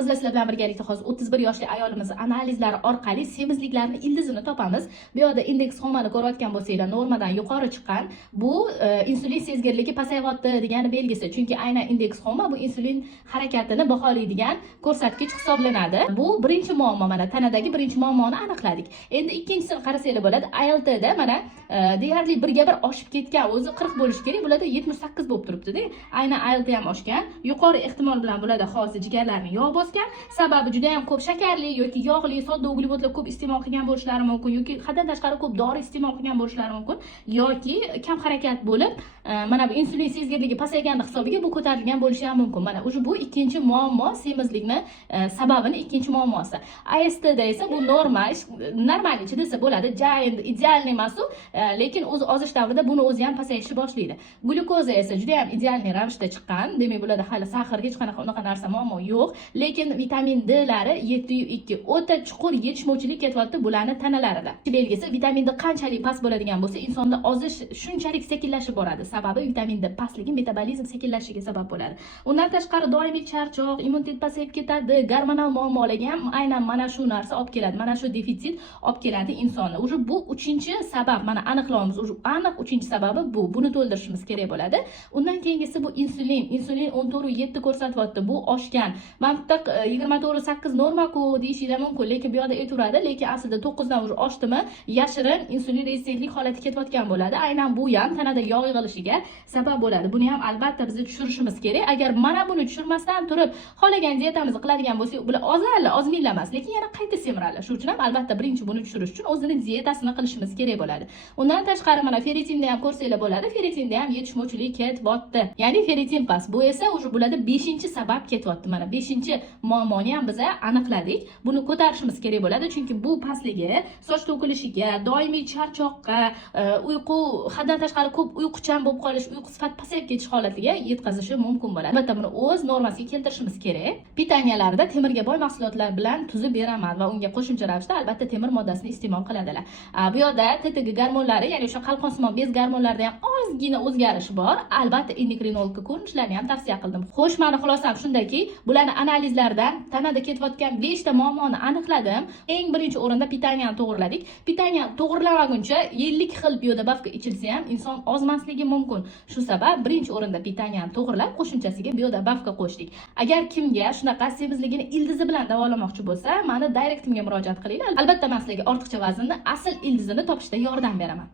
Qizlar sizlar bilan birgalikda hozir 31 yoshli ayolimiz analizlari orqali semizliklarni ildizini topamiz. Bu yerda indeks homani ko'rayotgan bo'lsanglar, normadan yuqori chiqqan. Bu insulin sezgirligi pasayyapti degani belgisi. Chunki aynan indeks homa bu insulin harakatini baholaydigan ko'rsatkich hisoblanadi. Bu birinchi muammo, mana tanadagi birinchi muammoni aniqladik. Endi ikkinchisini qarasanglar bo'ladi. ALT-da mana deyarli 1 oshib ketgan, o'zi 40 bo'lishi kerak, bularda 78 bo'lib turibdi-da. Aynan ALT ham oshgan. Yuqori ehtimol bilan bularda hozir jigarlarni yog' bosgan. Sababi juda ham ko'p shakarli yoki yog'li, sodda uglevodlar ko'p iste'mol qilgan bo'lishlari mumkin yoki haddan tashqari ko'p dori iste'mol qilgan bo'lishlari mumkin yoki kam harakat bo'lib, mana bu insulin sezgirligi pasayganlik hisobiga bu ko'tarilgan bo'lishi ham mumkin. Mana o'sha bu ikkinchi muammo, semizlikni sababini ikkinchi muammosi. AST-da esa bu normalchi desa bo'ladi. Ja endi idealniy emas u, lekin o'zi ozish davrida buni o'zi ham pasayishni boshlaydi. Glyukoza esa juda ham idealniy ravishda chiqqan. Demak, bularda hali saharga hech qanaqa unaqa narsa muammo yo'q, lekin vitamin D lari 7.2 o'ta chuqur yetishmovchilik ketyapti bularning tanalarida. Belgisi vitamin D qanchalik past bo'ladigan bo'lsa, insonda ozish shunchalik sekinlashib boradi. Sababi vitamin D pastligi metabolizm sekinlashishiga sabab bo'ladi. Undan tashqari doimiy charchoq, immunitet pasayib ketadi, gormonal muammolarga ham aynan mana shu narsa olib keladi. Mana shu defitsit olib keladi insonni. O'sha bu uchinchi sabab, mana aniqlaymiz. O'sha aniq uchinchi sababi bu. Buni to'ldirishimiz kerak bo'ladi. Undan keyingisi bu insulin. Insulin 14.7 ko'rsatyapti. Bu oshgan. Mantiq 24.8 norma-ku deyishinglar mumkin, lekin bu yerda ayturadi, lekin aslida 9 dan уже oshdimi, yashirin insulin rezistentlik holati ketayotgan bo'ladi. Aynan bu ham tanada yog' yig'ilishiga sabab bo'ladi. Buni ham albatta biz tushirishimiz kerak. Agar mana buni tushirmasdan turib, xolagan diyetamizni qiladigan bo'lsak, bular ozminlar emas, lekin yana qayta semiradi. Shuning uchun ham albatta birinchi buni tushirish uchun o'zini dietasini qilishimiz kerak bo'ladi. Undan tashqari mana ferritinda ham ko'rsanglar bo'ladi. Ferritinda ham yetishmovchilik ketyapti. Ya'ni ferritin past. Bu esa o'sha bularda 5-sabab ketyapti. Mana 5-muammoni ham biz aniqladik. Buni ko'tarishimiz kerak bo'ladi, chunki bu pastligi soch to'kilishiga, doimiy charchoqqa, uyqu, haddan tashqari ko'p uyquchan bo'lib qolish, uyqu sifati pasayib ketish holatiga yetkazishi mumkin bo'ladi. Albatta buni o'z normasiga keltirishimiz kerak. Pitaniyalarida temirga boy mahsulotlar bilan tuzib beraman va unga qo'shimcha ravishda albatta temir moddasini iste'mol qiladilar. Bu yerda TTG gormonlari, ya'ni o'sha qalqonsimon bez gormonlarida ham ozgina o'zgarish bor. Albatta endokrinologga ko'rinishlarni ham tavsiya qildim. Xo'sh, meni xulosam shundaki, bularning analizlaridan tanada ketayotgan 5 ta muammoni aniqladim. Eng birinchi o'rinda pitaniyani to'g'irladik. Pitaniya to'g'irlamaguncha 50 xil biodobavka ichilsa ham inson ozmasligi mumkin. Shu sabab birinchi o'rinda pitaniyani to'g'irlab, qo'shimchasiga biodobavka qo'shdik. Agar kimga shunaqa semizligini ildizi bilan davolamoqchi bo'lsa, meni direktimga murojaat qilinglar. Albatta men sizlarga ortiqcha vaznni, asl ildizini topishda yordam beraman.